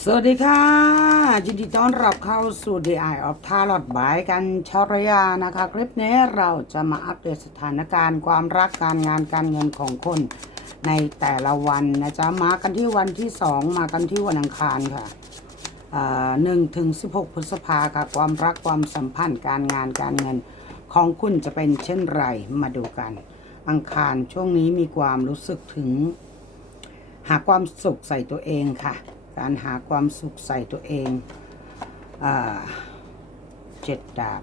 สวัสดีค่ะยินดีต้อนรับเข้าสู่ The Eye of Tarot บายกันชรยานะคะ คลิปนี้เราจะมาอัปเดตสถานการณ์ ความรักการงานการเงินของคนในแต่ละวันนะจ๊ะมากันที่วันที่ 2 มากันที่วันอังคารค่ะหนึ่งถึงสิบหกพฤษภาค่ะ ความรักความสัมพันธ์การงานการเงินของคุณจะเป็นเช่นไรมาดูกัน อังคารช่วงนี้มีความรู้สึกถึง หาความสุขใส่ตัวเองค่ะ การหาความสุขใส่ตัวเองอเจ็ดดาบ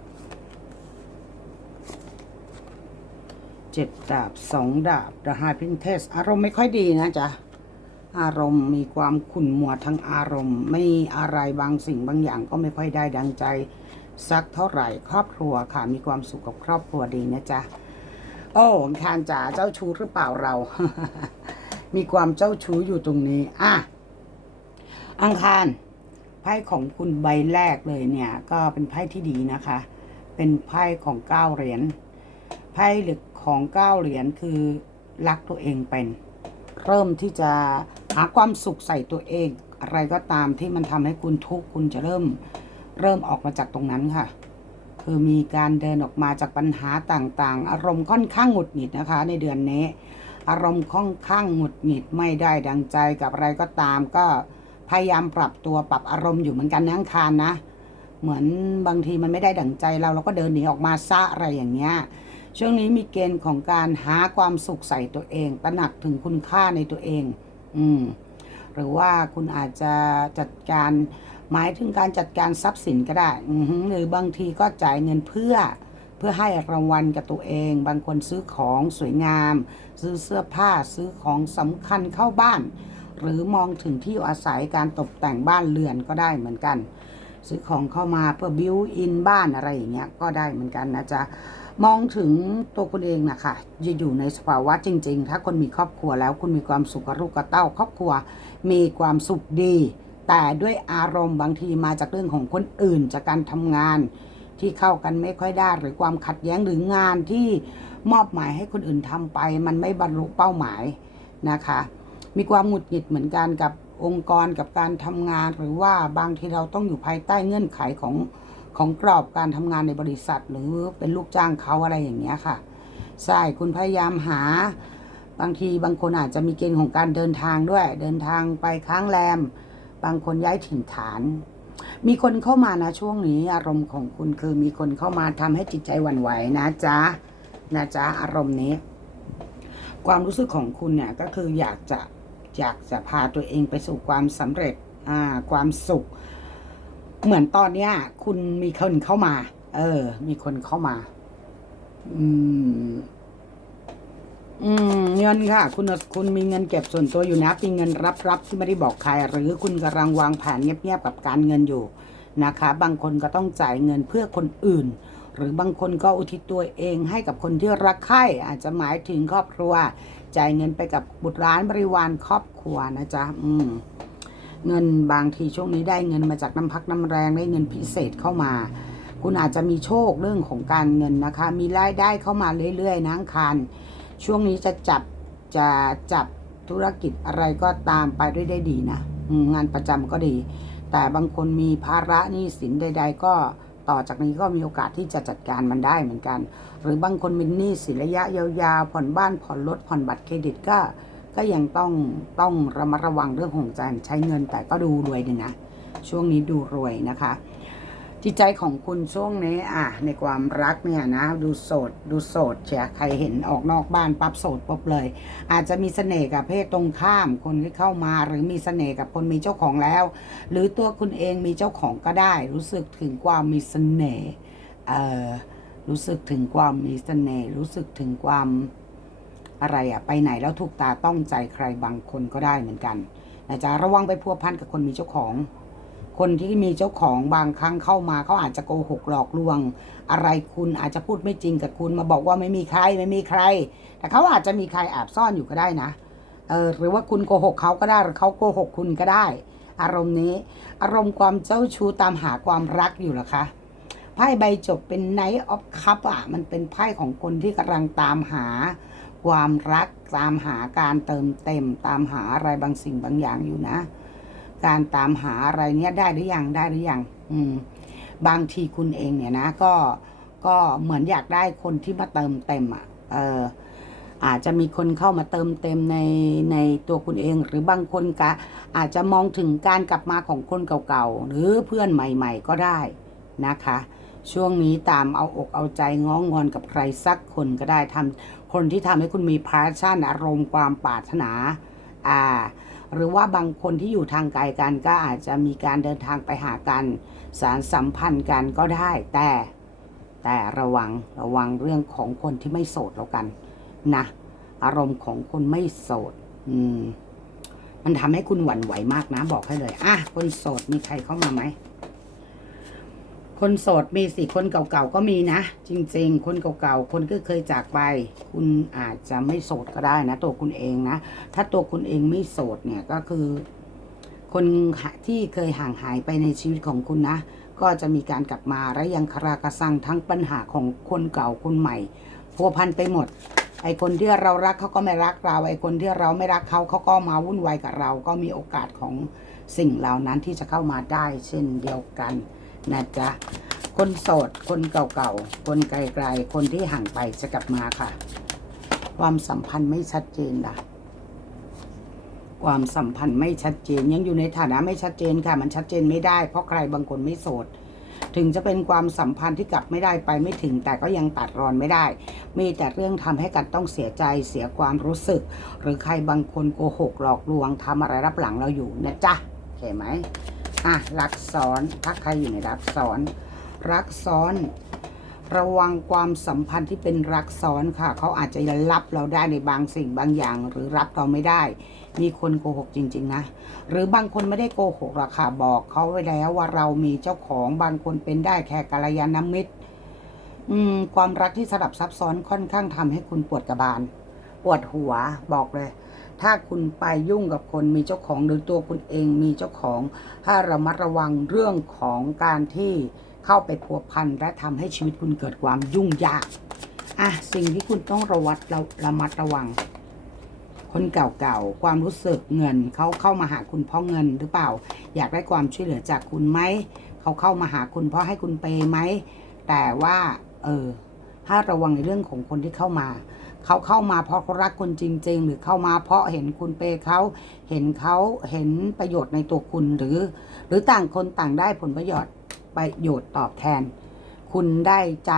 เจ็ดดาบสองดาบดาฮาพินเทส อารมณ์ไม่ค่อยดีนะจ๊ะ อารมณ์มีความขุ่นมัวทั้งอารมณ์ ไม่อะไรบางสิ่งบางอย่างก็ไม่ค่อยได้ดังใจ สักเท่าไหร่ครอบครัวค่ะ มีความสุขกับครอบครัวดีนะจ๊ะ โอ้คานจ๋าเจ้าชู้หรือเปล่าเรา มีความเจ้าชู้อยู่ตรงนี้ อะ อังคารไพ่ของคุณใบแรกเลยเนี่ย ก็เป็นไพ่ที่ดีนะคะ เป็นไพ่ของเก้าเหรียญไพ่หลึกของเก้าเหรียญคือรักตัวเองเป็น เริ่มที่จะหาความสุขใส่ตัวเอง อะไรก็ตามที่มันทำให้คุณทุกข์คุณจะเริ่มเริ่มออกมาจากตรงนั้นค่ะ คือมีการเดินออกมาจากปัญหาต่างๆ อารมณ์ค่อนข้างหงุดหงิดนะคะ ในเดือนนี้ อารมณ์ค่อนข้างหงุดหงิดไม่ได้ดังใจกับอะไรก็ตามก็ พยายามปรับตัวปรับอารมณ์อยู่เหมือนกันนะอังคารนะ เหมือนบางทีมันไม่ได้ดั่งใจเราเราก็เดินหนีออกมาซะอะไรอย่างเงี้ยช่วงนี้มีเกณฑ์ของการหาความสุขใส่ตัวเองตระหนักถึงคุณค่าในตัวเอง อืม หรือว่าคุณอาจจะจัดการหมายถึงการจัดการทรัพย์สินก็ได้อือหือหรือบางทีก็จ่ายเงินเพื่อเพื่อให้รางวัลกับตัวเอง บางคนซื้อของสวยงาม ซื้อเสื้อผ้าซื้อของสำคัญเข้าบ้าน หรือมองถึงที่อยู่อาศัยการตกแต่งบ้านเรือนก็ได้เหมือนกัน ซื้อของเข้ามาเพื่อบิวอินบ้านอะไรอย่างเงี้ยก็ได้เหมือนกันนะจ๊ะมองถึงตัวคุณเองนะคะจะอยู่ในสภาวะจริง ๆ ถ้าคนมีครอบครัวแล้วคุณมีความสุขกับลูกกับเต้า ครอบครัวมีความสุขดี แต่ด้วยอารมณ์บางทีมาจากเรื่องของคนอื่นจากการทำงานที่เข้ากันไม่ค่อยได้หรือความขัดแย้งหรืองานที่มอบหมายให้คนอื่นทำไป มันไม่บรรลุเป้าหมายนะคะ มีความหงุดหงิดเหมือนกันกับองค์กรกับการทำงาน หรือว่าบางทีเราต้องอยู่ภายใต้เงื่อนไขของของกรอบการทำงานในบริษัท หรือเป็นลูกจ้างเขาอะไรอย่างเงี้ยค่ะใช่คุณพยายามหา บางทีบางคนอาจจะมีเกณฑ์ของการเดินทางด้วย เดินทางไปค้างแรม บางคนย้ายถิ่นฐาน มีคนเข้ามานะช่วงนี้อารมณ์ของคุณคือมีคนเข้ามาทำให้จิตใจหวั่นไหวนะจ๊ะนะจ๊ะอารมณ์นี้ ความรู้สึกของคุณเนี่ยก็คืออยากจะ อยากจะพาตัวเองไปสู่ความสำเร็จอ่าความสุข เหมือนตอนเนี้ย คุณมีคนเข้ามา เออ มีคนเข้ามา อืม อืม เงินค่ะ คุณคุณมีเงินเก็บส่วนตัวอยู่นะมีเงินรับรับที่ไม่ได้บอกใคร หรือคุณกำลังวางแผนเงียบๆกับการเงินอยู่นะคะ บางคนก็ต้องจ่ายเงินเพื่อคนอื่น หรือบางคนก็อุทิศตัวเองให้กับคนที่รักใคร่อาจจะหมายถึงครอบครัว จ่ายเงินไปกับบุตรร้านบริวารครอบครัวนะจ๊ะอืมเงินบางทีช่วงนี้ได้เงินมาจากน้ำพักน้ำแรงได้เงินพิเศษเข้ามา คุณอาจจะมีโชคเรื่องของการเงินนะคะ มีรายได้เข้ามาเรื่อยๆนะอังคารช่วงนี้จะจับจะจับธุรกิจอะไรก็ตามไปด้วยได้ดีนะงานประจำก็ดี แต่บางคนมีภาระหนี้สินใด ๆ ก็ ต่อจากนี้ก็มีโอกาสที่จะจัดการมันได้เหมือนกัน หรือบางคนเป็นหนี้สินระยะยาวๆผ่อนบ้านผ่อนรถผ่อนบัตรเครดิตก็ ก็ยังต้องต้องระมัดระวังเรื่องของการใช้เงินแต่ก็ดูรวยดีนะช่วงนี้ดูรวยนะคะ จิตใจของคุณช่วงนี้อะในความรักเนี่ยนะ ดูโสดดูโสดเชียใครเห็นออกนอกบ้านปั๊บโสดปุ๊บเลย อาจจะมีเสน่ห์กับเพศตรงข้ามคนที่เข้ามา หรือมีเสน่ห์กับคนมีเจ้าของแล้ว หรือตัวคุณเองมีเจ้าของก็ได้ รู้สึกถึงความมีเสน่ห์เอ่อรู้สึกถึงความมีเสน่ห์รู้สึกถึงความอะไรอะไปไหนแล้วถูกตาต้องใจใครบางคนก็ได้เหมือนกันนะจ๊ะระวังไปพัวพันกับคนมีเจ้าของ คนที่มีเจ้าของบางครั้งเข้ามาเขาอาจจะโกหกหลอกลวง อะไรคุณอาจจะพูดไม่จริงกับคุณมาบอกว่าไม่มีใครไม่มีใคร แต่เขาอาจจะมีใครแอบซ่อนอยู่ก็ได้นะเออหรือว่าคุณโกหกเขาก็ได้หรือเขาโกหกคุณก็ได้ อารมณ์นี้ อารมณ์ความเจ้าชู้ตามหาความรักอยู่หรอคะไพ่ใบจบเป็น Knight of Cup อะมันเป็นไพ่ของคนที่กำลังตามหาความรักตามหาการเติมเต็ม ตามหาอะไรบางสิ่งบางอย่างอยู่นะ การตามหาอะไรเนี้ยได้หรือยังได้หรือยังอืม บางทีคุณเองเนี่ยนะ ก็ก็เหมือนอยากได้คนที่มาเติมเต็มอะ เอออาจจะมีคนเข้ามาเติมเต็มในในตัวคุณเอง หรือบางคนก็อาจจะมองถึงการกลับมาของคนเก่าๆ หรือเพื่อนใหม่ ๆ ก็ได้นะคะ ช่วงนี้ตามเอาอกเอาใจง้องงอนกับใครสักคนก็ได้ทำคนที่ทำให้คุณมีพาชั่นอารมณ์ความปรารถนา อ่า หรือว่าบางคนที่อยู่ทางไกลกันก็อาจจะมีการเดินทางไปหากัน สารสัมพันธ์กันก็ได้ แต่แต่ระวังระวังเรื่องของคนที่ไม่โสดแล้วกันนะอารมณ์ของคนไม่โสด อืม มันทำให้คุณหวั่นไหวมากนะ บอกให้เลย อะ คนโสดมีใครเข้ามาไหม คนโสดมีสิคนเก่าๆก็มีนะ จริง ๆ คนเก่าๆคนที่เคยจากไป คุณอาจจะไม่โสดก็ได้นะ ตัวคุณเองนะ ถ้าตัวคุณเองไม่โสดเนี่ยก็คือ คนที่เคยห่างหายไปในชีวิตของคุณนะ ก็จะมีการกลับมาและยังครากระซังทั้งปัญหาของคนเก่าคนใหม่พัวพันไปหมด ไอคนที่เรารักเขาก็ไม่รักเรา ไอคนที่เราไม่รักเขาเขาก็มาวุ่นวายกับเรา ก็มีโอกาสของสิ่งเหล่านั้นที่จะเข้ามาได้ เช่นเดียวกัน นะจ๊ะ คนโสด คนเก่าๆ คนไกลๆ คนที่ห่างไปจะกลับมาค่ะ ความสัมพันธ์ไม่ชัดเจนนะความสัมพันธ์ไม่ชัดเจนยังอยู่ในฐานะไม่ชัดเจนค่ะ มันชัดเจนไม่ได้ เพราะใครบางคนไม่โสด ถึงจะเป็นความสัมพันธ์ที่กลับไม่ได้ไปไม่ถึง แต่ก็ยังตัดรอนไม่ได้ มีแต่เรื่องทำให้กันต้องเสียใจเสียความรู้สึก หรือใครบางคนโกหกหลอกลวงทำอะไรรับหลังเราอยู่นะจ๊ะโอเคไหม อะรักซ้อนถ้าใครอยู่ในรักซ้อน รักซ้อน ระวังความสัมพันธ์ที่เป็นรักซ้อนค่ะ เขาอาจจะรับเราได้ในบางสิ่งบางอย่าง หรือรับเราไม่ได้ มีคนโกหกจริง ๆ นะ หรือบางคนไม่ได้โกหกหรอกค่ะบอกเขาไว้แล้วว่าเรามีเจ้าของบางคนเป็นได้แค่กัลยาณมิตร อืม ความรักที่สลับซับซ้อนค่อนข้างทำให้คุณปวดกระบาล ปวดหัวบอกเลย ถ้าคุณไปยุ่งกับคนมีเจ้าของหรือตัวคุณเองมีเจ้าของให้ระมัดระวังเรื่องของการที่เข้าไปพัวพันและทำให้ชีวิตคุณเกิดความยุ่งยากอะสิ่งที่คุณต้องระวัดระระมัดระวัง คนเก่าๆความรู้สึกเงินเขาเข้ามาหาคุณเพราะเงินหรือเปล่า อยากได้ความช่วยเหลือจากคุณไหมเขาเข้ามาหาคุณเพราะให้คุณเปย์ไหมแต่ว่า เออถ้าระวังในเรื่องของคนที่เข้ามา เขาเข้ามาเพราะเขารักคุณจริง ๆ หรือเข้ามาเพราะเห็นคุณเปย์เขาเห็นเขาเห็นประโยชน์ในตัวคุณหรือ หรือต่างคนต่างได้ผลประโยชน์ประโยชน์ตอบแทน คุณได้ใจ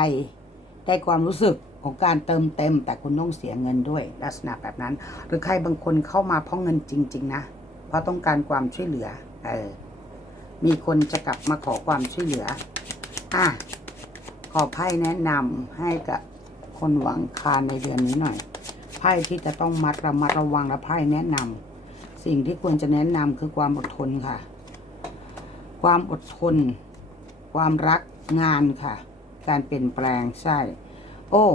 ได้ความรู้สึกของการเติมเต็ม แต่คุณต้องเสียเงินด้วยลักษณะแบบนั้น หรือใครบางคนเข้ามาเพราะเงินจริง ๆ นะ เพราะต้องการความช่วยเหลือเออมีคนจะกลับมาขอความช่วยเหลืออะขอไพ่แนะนำให้กับ คนหวังคารในเดือนนี้หน่อย ไพ่ที่จะต้องมัดระมัดระวังและไพ่แนะนำสิ่งที่ควรจะแนะนำคือความอดทนค่ะ ความอดทน ความรักงานค่ะ การเปลี่ยนแปลงใช่ โอ้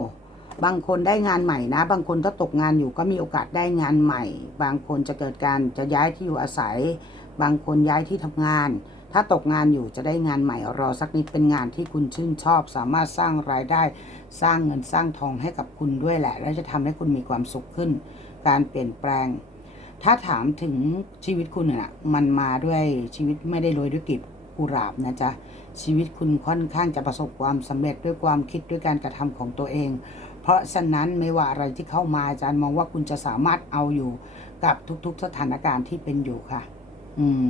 บางคนได้งานใหม่นะ บางคนถ้าตกงานอยู่ก็มีโอกาสได้งานใหม่ บางคนจะเกิดการจะย้ายที่อยู่อาศัย บางคนย้ายที่ทำงาน ถ้าตกงานอยู่จะได้งานใหม่รอสักนิดเป็นงานที่คุณชื่นชอบ สามารถสร้างรายได้ สร้างเงินสร้างทองให้กับคุณด้วยแหละ และจะทำให้คุณมีความสุขขึ้น การเปลี่ยนแปลง ถ้าถามถึงชีวิตคุณน่ะมันมาด้วยชีวิตไม่ได้โรยด้วยกลีบกุหลาบนะจ๊ะชีวิตคุณค่อนข้างจะประสบความสำเร็จด้วยความคิดด้วยการกระทำของตัวเอง เพราะฉะนั้นไม่ว่าอะไรที่เข้ามาอาจารย์มองว่าคุณจะสามารถเอาอยู่กับทุกๆสถานการณ์ที่เป็นอยู่ค่ะ อืม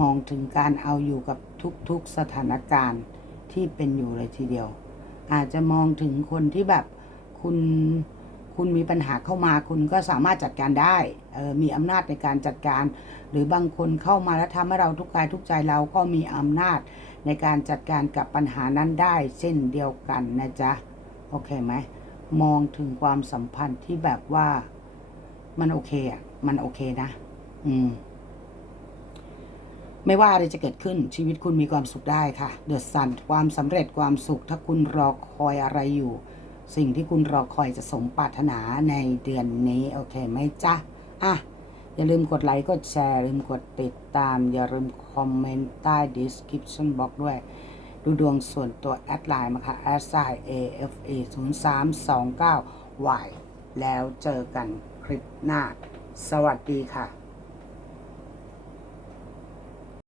มองถึงการเอาอยู่กับทุกๆสถานการณ์ที่เป็นอยู่เลยทีเดียว อาจจะมองถึงคนที่แบบคุณคุณมีปัญหาเข้ามาคุณก็สามารถจัดการได้เออมีอำนาจในการจัดการ หรือบางคนเข้ามาแล้วทำให้เราทุกกายทุกใจเราก็มีอำนาจในการจัดการกับปัญหานั้นได้เช่นเดียวกันนะจ๊ะโอเคไหมมองถึงความสัมพันธ์ที่แบบว่ามันโอเคอะมันโอเคนะ อืม ไม่ว่าอะไรจะเกิดขึ้นชีวิตคุณมีความสุขได้ค่ะ เดือดสันความสำเร็จความสุข ถ้าคุณรอคอยอะไรอยู่ สิ่งที่คุณรอคอยจะสมปรารถนาในเดือนนี้ โอเคไหมจ๊ะ อะ อย่าลืมกดไลค์ กดแชร์ ลืมกดติดตาม อย่าลืมคอมเมนต์ใต้ description box ด้วย ดูดวงส่วนตัวแอดไลน์มาค่ะ a s i afe 0 3 2 9 y แล้วเจอกันคลิปหน้า สวัสดีค่ะ